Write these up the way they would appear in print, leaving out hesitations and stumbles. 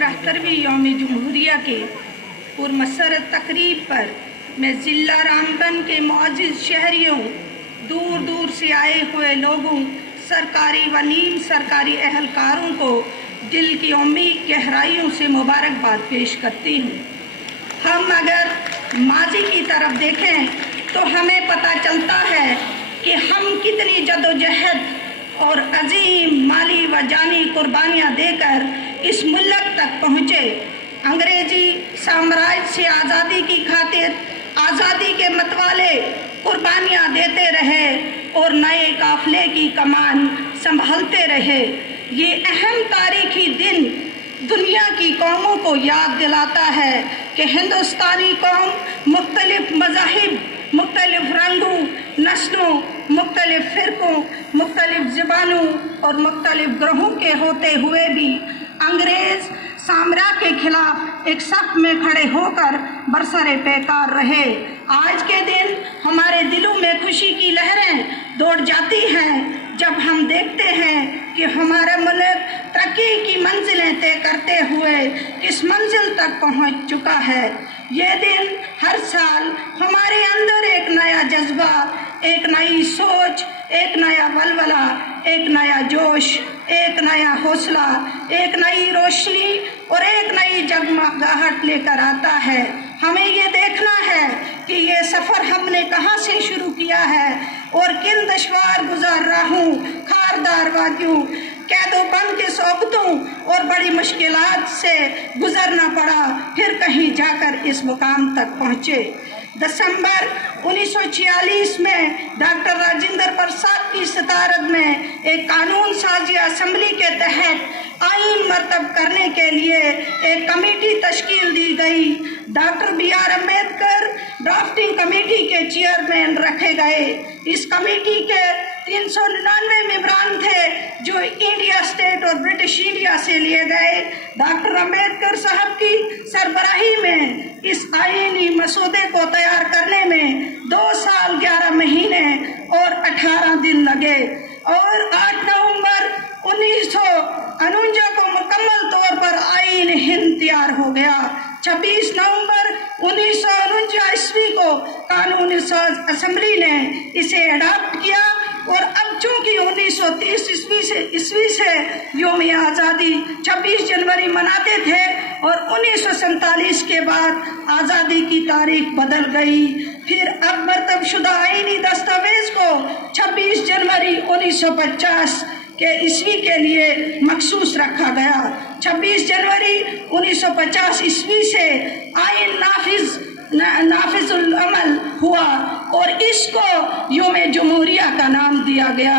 73वीं यौम जमहूरिया के पुरमसरत तकरीब पर मैं ज़िला रामबन के मुअज़्ज़िज़ शहरियों, दूर दूर से आए हुए लोगों, सरकारी व नीम सरकारी अहलकारों को दिल की उम्मीद गहराइयों से मुबारकबाद पेश करती हूँ। हम अगर माजी की तरफ देखें तो हमें पता चलता है कि हम कितनी जदोजहद और अजीम माली व जानी कुर्बानियाँ देकर इस मुल्क तक पहुँचे। अंग्रेजी साम्राज्य से आज़ादी की खातिर आज़ादी के मतवाले कुर्बानियाँ देते रहे और नए काफिले की कमान संभालते रहे। ये अहम तारीखी दिन दुनिया की कौमों को याद दिलाता है कि हिंदुस्तानी कौम मुख्तलिफ मज़ाहिब, मुख्तलिफ रंगों, नस्लों, मुख्तलिफ फ़िरक़ों, मुख्तलिफ ज़बानों और मुख्तलिफ ग्रहों के होते हुए भी अंग्रेज़ साम्राज्य के खिलाफ एक सफ में खड़े होकर बरसरे पैकार रहे। आज के दिन हमारे दिलों में खुशी की लहरें दौड़ जाती हैं जब हम देखते हैं कि हमारा मुल्क तरक्की की मंजिलें तय करते हुए किस मंजिल तक पहुंच चुका है। ये दिन हर साल हमारे अंदर एक नया जज्बा, एक नई सोच, एक नया वलवला, एक नया जोश, एक नया हौसला, एक नई रोशनी और एक नई जगमगाहट लेकर आता है। हमें ये देखना है कि ये सफ़र हमने कहाँ से शुरू किया है और किन दुश्वार गुज़ार राहों, खारदार वादियों, कैदोबंद के सोबतों और बड़ी मुश्किलात से गुज़रना पड़ा, फिर कहीं जाकर इस मुकाम तक पहुँचे। दिसंबर 1946 में डॉक्टर राजेंद्र प्रसाद की सदारत में एक कानून साजी असम्बली के तहत आईन मरतब करने के लिए एक कमेटी तश्कील दी गई। Doctor BR Ambedkar drafting committee के चेयरमैन रखे गए। इस कमेटी के 399 मेंबरान थे जो इंडिया स्टेट और ब्रिटिश इंडिया से लिए गए। डॉक्टर अम्बेडकर साहब की सरबराही में इस आईनी मसौदे को तैयार करने में 2 साल 11 महीने और 18 दिन लगे और 8 नवंबर 1949 को मुकम्मल तौर पर आईन हिंद तैयार हो गया। 26 नवंबर 1949 ईस्वी को कानूनी असम्बली ने इसे अडॉप्ट किया और अब चूँकि 1930 ईस्वी से यौम आज़ादी 26 जनवरी मनाते थे और 1947 के बाद आज़ादी की तारीख बदल गई। फिर अब मरतबशुदा आईनी दस्तावेज़ को 26 जनवरी 1950 के ईस्वी के लिए मखसूस रखा गया। 26 जनवरी 1950 ईस्वी से आईन नाफिजुल अमल हुआ और इसको यौम जमहूरिया का नाम दिया गया।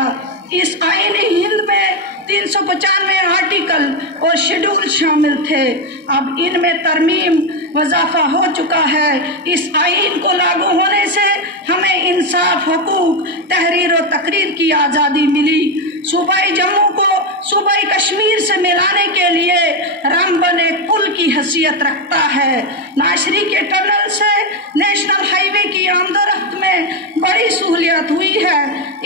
इस आईन हिंद में 395 आर्टिकल और शेड्यूल शामिल थे। अब इनमें तरमीम वज़ाफ़ा हो चुका है। इस आईन को लागू होने से हमें इंसाफ, हुकूक, तहरीर और तकरीर की आज़ादी मिली। सूबाई जम्मू को सूबाई कश्मीर से मिलाने के लिए रामबन एक पुल की हैसियत रखता है। नाशरी के टनल से नेशनल हाईवे की आमदोरफ्त में बड़ी सहूलियत हुई है।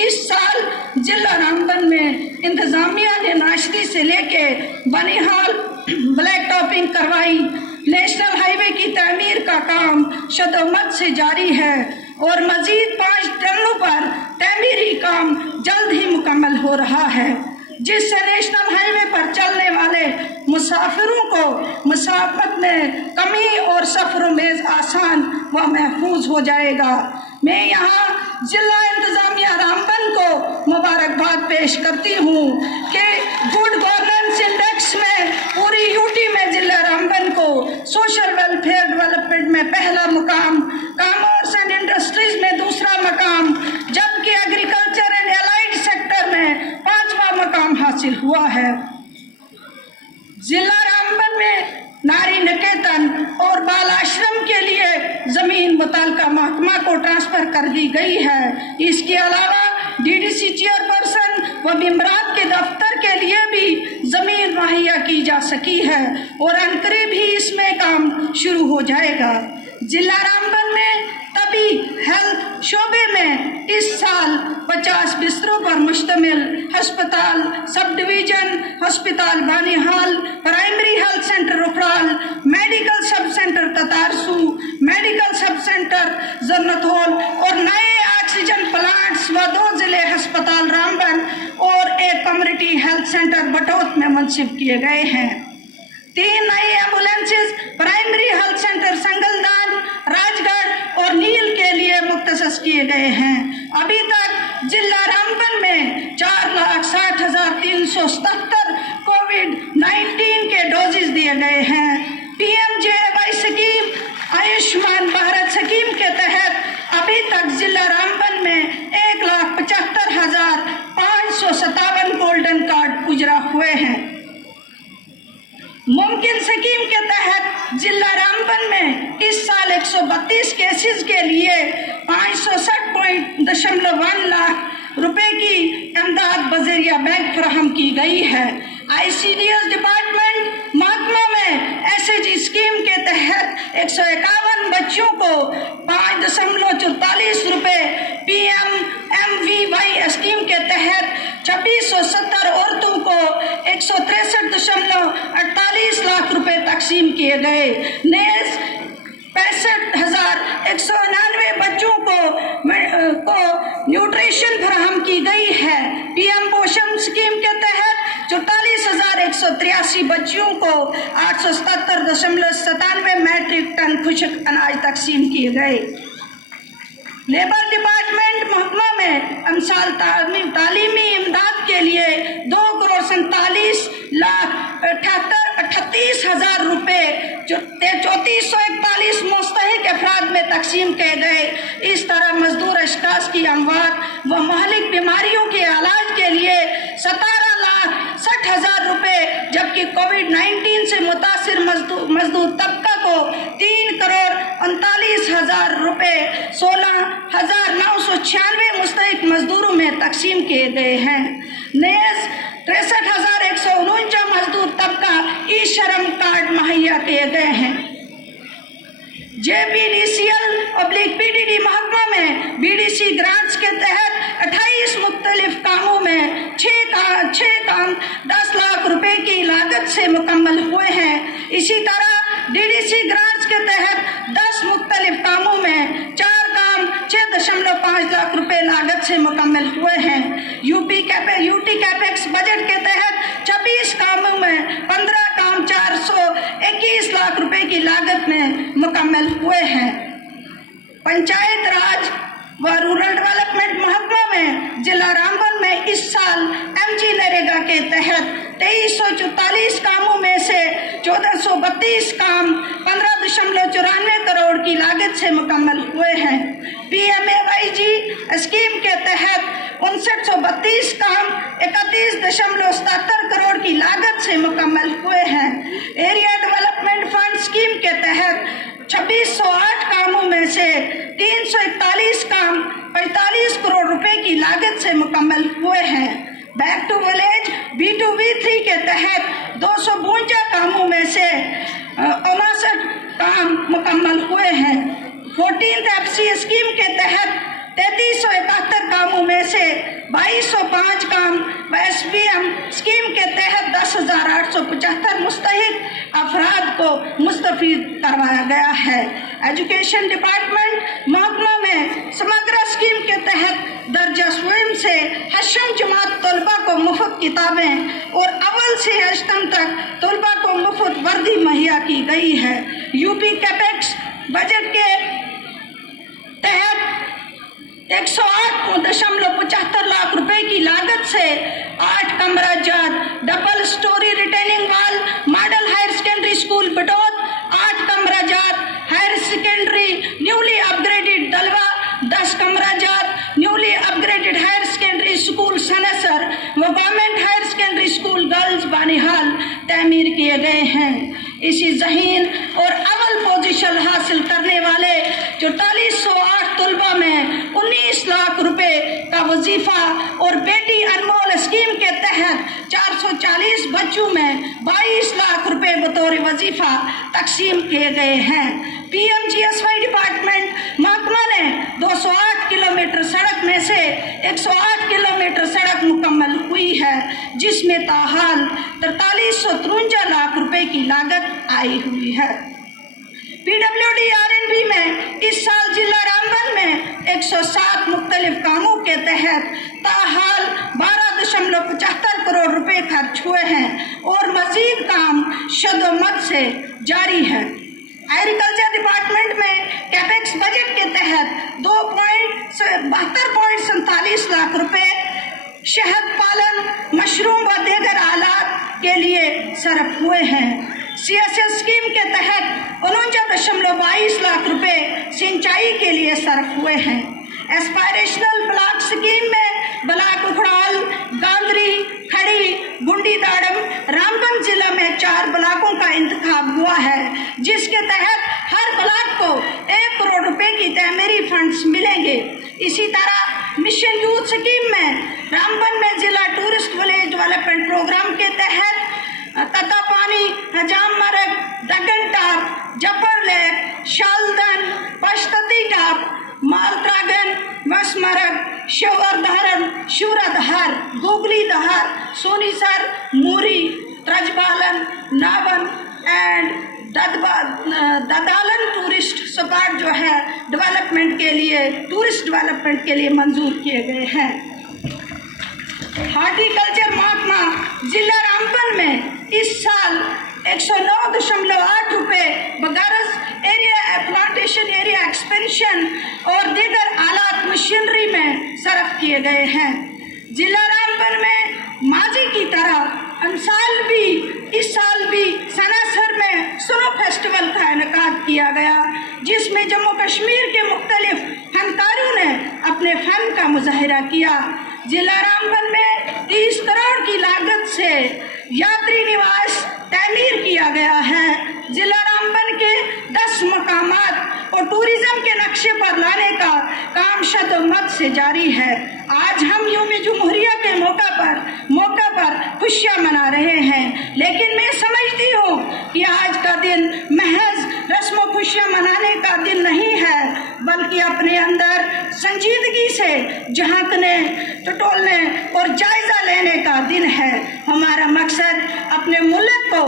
इस साल जिला रामबन में इंतज़ामिया ने नाशरी से लेके बनिहाल ब्लैक टॉपिंग करवाई। नेशनल हाईवे की तमीर का काम शदोमत से जारी है और मज़ीद 5 टनलों पर तमीरी काम जल्द ही मुकम्मल हो रहा है, जिससे नेशनल हाईवे पर चलने वाले मुसाफिरों को मुसाफत में कमी और सफ़र में आसान व महफूज हो जाएगा। मैं यहाँ जिला इंतज़ामिया रामबन को मुबारकबाद पेश करती हूँ कि गुड गवर्नेंस इंडेक्स में पूरी यूटी में जिला रामबन को सोशल वेलफेयर डेवलपमेंट में पहला मुकाम, कॉमर्स एंड इंडस्ट्रीज में दूसरा मकाम, जबकि एग्रीकल्चर एंड एलाइड सेक्टर में 5वां मकाम हासिल हुआ है। जिला रामबन में नारी निकेतन और बाल आश्रम के लिए ज़मीन मुताल्लिका महकमा को ट्रांसफ़र कर दी गई है। इसके अलावा DDC चेयरपर्सन व मेंबरान के दफ्तर के लिए भी ज़मीन मुहैया की जा सकी है और अनकरीब ही इसमें काम शुरू हो जाएगा। जिला रामबन में तभी हेल्थ शोबे में इस साल 50 बिस्तरों पर मुश्तमिल अस्पताल, सब डिवीज़न अस्पताल बानिहाल, प्राइमरी हेल्थ सेंटर मुनसिब किए गए हैं। 3 नए ambulances primary health centre Sangaldan, Rajgarh और नील के लिए मुख्तसस किए गए हैं। अभी तक जिला रामबन में 4,60,377 कोविड-19 के डोजेज दिए गए हैं। PMJAY scheme, Ayushman Bharat scheme के तहत अभी तक जिला रामबन में 1,75,557 गोल्डन कार्ड उजरा हुए हैं। मुमकिन स्कीम के तहत जिला रामबन में इस साल 132 केसेस के लिए 560.1 लाख रुपए की इमदाद बजरिया बैंक फराहम की गई है। ICDS डिपार्टमेंट महकमा में SAG स्कीम के तहत 151 बच्चों को 5.44 रुपए, PMMVY स्कीम के तहत 2670 औरतों को 163.48 लाख रुपए तकसीम किए गए। नेज 65,199 बच्चों को न्यूट्रिशन फराहम की गई है। PM पोषण स्कीम के तहत 44,183 बच्चियों को 877.97 मैट्रिक टन खुशक अनाज तकसीम किए गए। लेबर डिपार्टमेंट महकमा में अमसाल तालीमी इमदाद के लिए 2,38,38,000 रुपए 3441 मुस्तहिक अफराद में तकसीम किए गए। इस तरह मजदूर अशखास की अमवात व महलिक बीमारियों के इलाज के लिए 17,60,000 रुपए, जबकि कोविड-19 से मुतासिर मजदूर तबका को 3,39,000 रुपए 16,996 मुस्तहिक मजदूरों में तकसीम किए गए हैं। नेज 63,149 मजदूर तबका ई श्रम कार्ड मुहैया किए गए हैं। JBDCL/PDD महकमा में BDC ग्रांट्स के तहत 28 मुख्तलिफ कामों में 6 काम 10 लाख रुपए की लागत से मुकम्मल हुए हैं। इसी तरह DDC ग्रांट्स के तहत 10 मुख्तलिफ कामों में 4 काम 6.5 लाख रुपए लागत से मुकम्मल हुए हैं। UT कैपेक्स बजट के तहत 26 कामों में 15 काम 421 लाख रुपए की लागत में मुकम्मल हुए हैं। पंचायत राज व रूरल डेवलपमेंट महकमा में जिला रामबन में इस साल MG नरेगा के तहत 2344 कामों में से 1432 काम 15.94 करोड़ की लागत से मुकम्मल हुए हैं। PMAYG स्कीम के तहत 5932 काम 31.77 करोड़ की लागत से मुकम्मल हुए हैं। एरिया डेवलपमेंट फंड स्कीम के तहत 2608 कामों में से 341 काम 45 करोड़ रुपए की लागत से मुकम्मल हुए हैं। बैक टू विलेज B2B3 के तहत 252 कामों में से 59 काम मुकम्मल हुए हैं। 14th FC स्कीम के तहत 3371 कामों में से 2205 काम व SBM स्कीम के तहत 10,875 मुस्तहिक अफराद को मुस्तफीद करवाया गया है। एजुकेशन डिपार्टमेंट महकमा में समग्र स्कीम के तहत दर्जा स्वयं से हशम जमात तलबा को मुफ्त किताबें और अव्वल से अष्टम तक तलबा को मुफ्त वर्दी मुहैया की गई है। UP कैपेक्स बजट के तहत 108.75 लाख रुपए की लागत से 8 कमरा जात double story retaining wall model higher secondary school Batote, 8 कमरा जात higher secondary newly upgraded Dalwa, 10 कमरा जात newly upgraded higher secondary school Sanasar व government higher secondary school girls Banihal तामीर किए गए हैं। इसी जहीन और अव्वल पोजीशन हासिल करने वाले 4408 तलबा में 19 लाख रुपए का वजीफा और बेटी अनमोल स्कीम के तहत 440 बच्चों में 22 लाख रुपए बतौर वजीफा तकसीम किए गए हैं। PMGSY डिपार्टमेंट महकमा ने 208 किलोमीटर सड़क में से 108 किलोमीटर सड़क मुकम्मल हुई है, जिसमें ताहाल 4353 लाख रुपए की लागत आई हुई है। PWD RNB में इस साल जिला रामबन में 107 मुख्तलिफ कामों के तहत ताहाल 12 16.75 करोड़ रुपए खर्च हुए हैं और मजीद काम शदोमत से जारी है। एग्रीकल्चर डिपार्टमेंट में कैपेक्स बजट के तहत 72.47 लाख रुपए शहद पालन, मशरूम व दीगर आलात के लिए सर्फ हुए हैं। CSS स्कीम के तहत 49.22 लाख रुपए सिंचाई के लिए सर्फ हुए हैं। एस्पायरेशनल ब्लॉक स्कीम में ब्लॉक उखड़ाल, गांधरी, खड़ी, गुंडी दाड़म, रामबन जिला में 4 ब्लॉकों का इंतखाब हुआ है, जिसके तहत हर ब्लॉक को 1 करोड़ रुपए की तैमीरी फंड्स मिलेंगे। इसी तरह मिशन यूथ स्कीम में रामबन में जिला टूरिस्ट विलेज डेवलपमेंट प्रोग्राम के तहत ततापानी, हजाम मरग, दगन top, जपर lake, शालदन, पशतती top, मालत्रागन, मसमरग, शिवरधरन, शिवरधर, googly Dahar, सोनीसर, Muri, त्रजबालन, नावन and ददालन tourist spot जो है डेवलपमेंट के लिए मंजूर किए गए हैं। हार्टिकल्चर महकमा जिला रामबन में इस साल 109.8 रुपए बगैरस एरिया प्लांटेशन एरिया एक्सपेंशन और दीगर आलात मशीनरी में सर्फ किए गए हैं। जिला रामबन में माजी की तरह इस साल भी सनासर में स्नो फेस्टिवल का इनेकाद किया गया, जिसमें जम्मू कश्मीर के मुख्तलिफ फनकारों ने अपने फन का मुजाहिरा किया। जिला रामबन में 30 करोड़ की लागत से यात्री निवास तमीर किया गया है। जिला रामबन के 10 मकामात को टूरिज्म के नक्शे पर लाने का काम शदोमत से जारी है। आज हम यौम जमहूरिया के मौका पर खुशियाँ मना रहे हैं, लेकिन मैं समझती हूँ कि आज का दिन महज रस्म खुशियाँ मनाने का दिन नहीं है, बल्कि अपने अंदर संजीदगी से झांकने, टटोलने और जायजा लेने का दिन है। हमारा मकसद अपने मुल्क को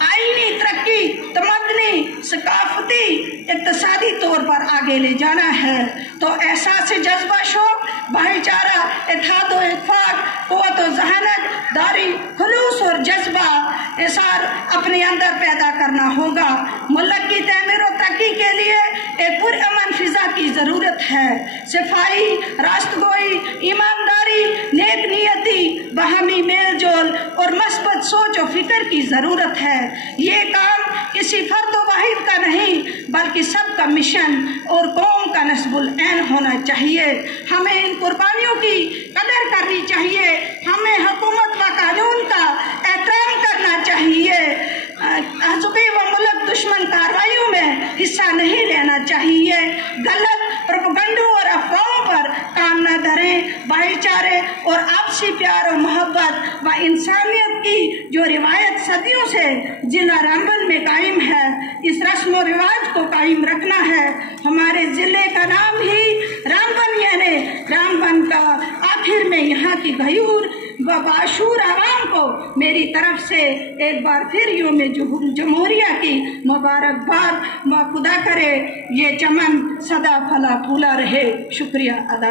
आईनी तरक्की, तमदनी, सकाफती, इक्तसादी तौर पर आगे ले जाना है। तो एहसास जज्बा, शौक, भाईचारा, इत्तेहाद व इत्तेफाक, क़ुव्वत व ज़हानत, दारी, खुलूस और जज्बा इसार अपने अंदर पैदा करना होगा। मुल्क की तमीर और तरक्की के लिए एक पुरअमन फिज़ा की ज़रूरत है। सफाई, रास्तगोई, ईमानदारी, नेक नियती, बाहमी मेल जोल और मस्बत सोच और फिक्र की ज़रूरत है। ये काम किसी फर्द वाहिद का नहीं, बल्कि सबका मिशन और कौम का नस्बुल ऐन होना चाहिए। हमें इन कुर्बानियों की कदर करनी चाहिए। हमें हुकूमत व कानून का एहतराम करना चाहिए। हज़बे व मुल्क दुश्मन कार्रवाइयों में हिस्सा नहीं लेना चाहिए। गलत प्रोपेगेंडा और अफवाहों पर कान न धरें। भाईचारे और आपसी प्यार और मोहब्बत व इंसानियत की जो रिवायत सदियों से जिला रामबन में कायम है, इस रस्म व रिवाज को कायम रखना है। हमारे ज़िले का नाम ही रामबन, यानी रामबन का आखिर में यहाँ की गयूर व बाशूर आवाम को मेरी तरफ से एक बार फिर यौम जमहूरिया की मुबारकबाद व खुदा करे ये चमन सदा फला फूला रहे। शुक्रिया अदा।